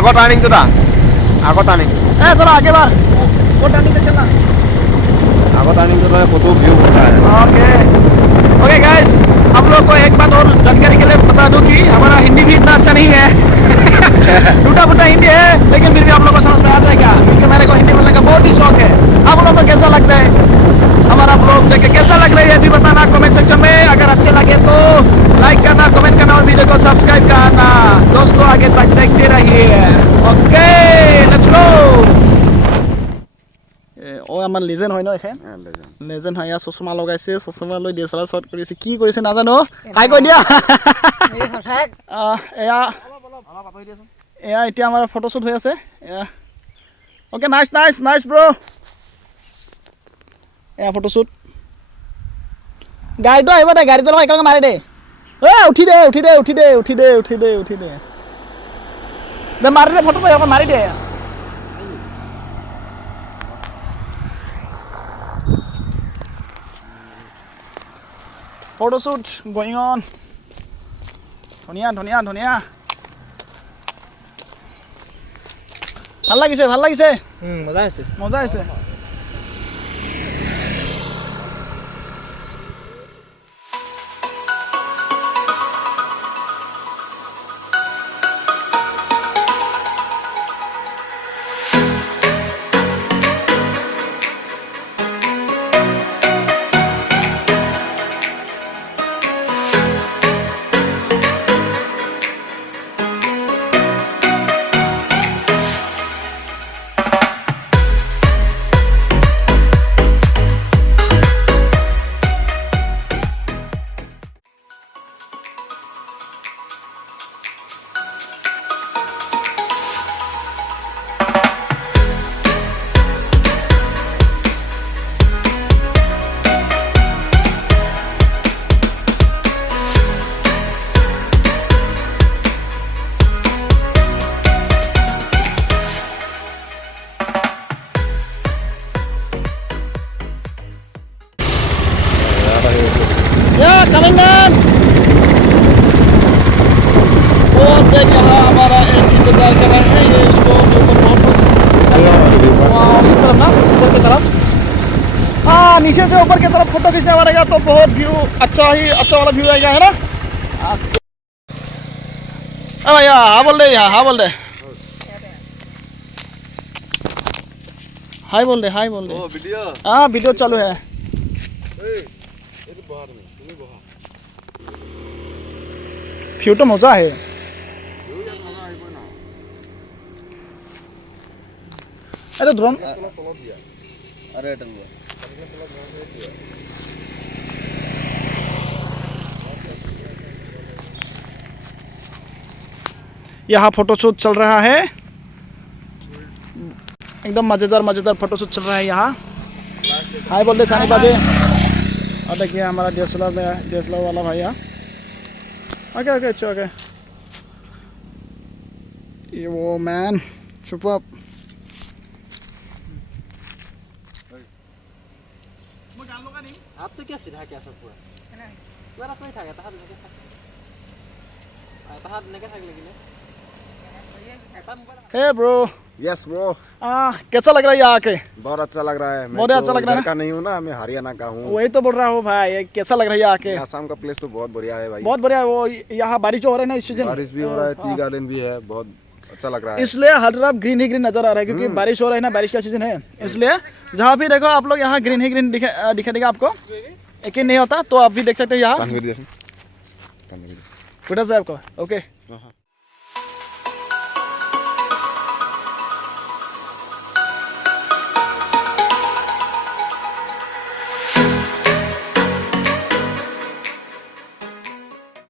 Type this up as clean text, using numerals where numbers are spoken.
আগৰ টাৰ্ণিংটো দা আগৰ টাৰ্ণিং थोड़ा आगे बार वो टर्निंग पे चलना আগৰ টাৰ্ণিংটো तो फोटो व्यू होता है ओके ओके गाइस हम लोग को एक बात और जानकारी के लिए बता दूं कि हमारा हिंदी भी इतना अच्छा नहीं है टूटा फूटा हिंदी है लेकिन फिर भी आप लोग को समझ में आ जाएगा क्योंकि मेरे को हिंदी बोलने का बहुत ही शौक है आप लोग को कैसा लगता है हमारा ब्लॉग देख के कैसा लग रहा है ये भी बताना कमेंट सेक्शन में अगर अच्छे लगे तो लाइक करना कमेंट करना और वीडियो को सब्सक्राइब करना दोस्तों आगे तक देखते रहिए ओके लेट्स गो ও আমাৰ লিজেণ্ড হয় ন এখন লিজেণ্ড হয় ইয়াৰ চশমা লগাইছে চশমা লৈ ডিএসএলআৰ শ্বট কৰিছে কি কৰিছে নাজানো হাই কৈ দিয়া এয়া এয়া এতিয়া আমাৰ ফটো শ্বুট হৈ আছে এয়া okay nice nice nice bro এয়া ফটো শ্বুট গাড়ীটো আহিব দে গাড়ীটো লগাই একেলগে মাৰি দে উঠি দে উঠি দে উঠি দে উঠি দে উঠি দে উঠি দে দে মাৰি দে ফটোটো এখন মাৰি দে photoshoot going on ধুনিয়া ধুনিয়া ধুনিয়া ভাল লাগিছে মজা হৈছে coming on और देख यहाँ हमारा एक इंतजार कर रहे हैं ये इसको इस तरफ ना ऊपर की तरफ हाँ नीचे से ऊपर की तरफ फोटो खींचने वाला तो बहुत व्यू अच्छा वाला व्यू आएगा है ना भैया हाँ बोल दे हाँ बोल दे हाय बोल दे हाँ वीडियो चालू है व्यू तो मजा है अरे ड्रोन यहाँ फोटोशूट चल रहा है एकदम मजेदार फोटोशूट चल रहा है यहाँ हाय बोल दे सानी बाजे और देखिए हमारा डीएसएलआर वाला भाई यहाँ ओके ओके ये वो मैन चुप आप तो क्या सीधा क्या सब पूरा पूरा कोई था तहार नेके था लेकिन हे ब्रो यस ब्रो कैसा लग रहा है यहाँ आके बहुत अच्छा लग रहा है बहुत अच्छा लग रहा है का नहीं हूँ ना मैं हरियाणा का हूँ वही तो बोल रहा हूँ भाई कैसा लग रहा है यहाँ आके आसाम का प्लेस तो बहुत बढ़िया है भाई बहुत बढ़िया वो यहाँ बारिश हो रहा है ना इस सीजन बारिश भी हो रहा है टी गार्डन भी है बहुत अच्छा लग रहा है इसलिए हर तरफ ग्रीन ही ग्रीन नजर आ रहा है क्योंकि बारिश हो रहा है ना बारिश का सीजन है इसलिए जहाँ भी देखो आप लोग यहाँ ग्रीन ही ग्रीन दिखा देगा आपको यकीन नहीं होता तो आप भी देख सकते हैं यहाँ आपको ओके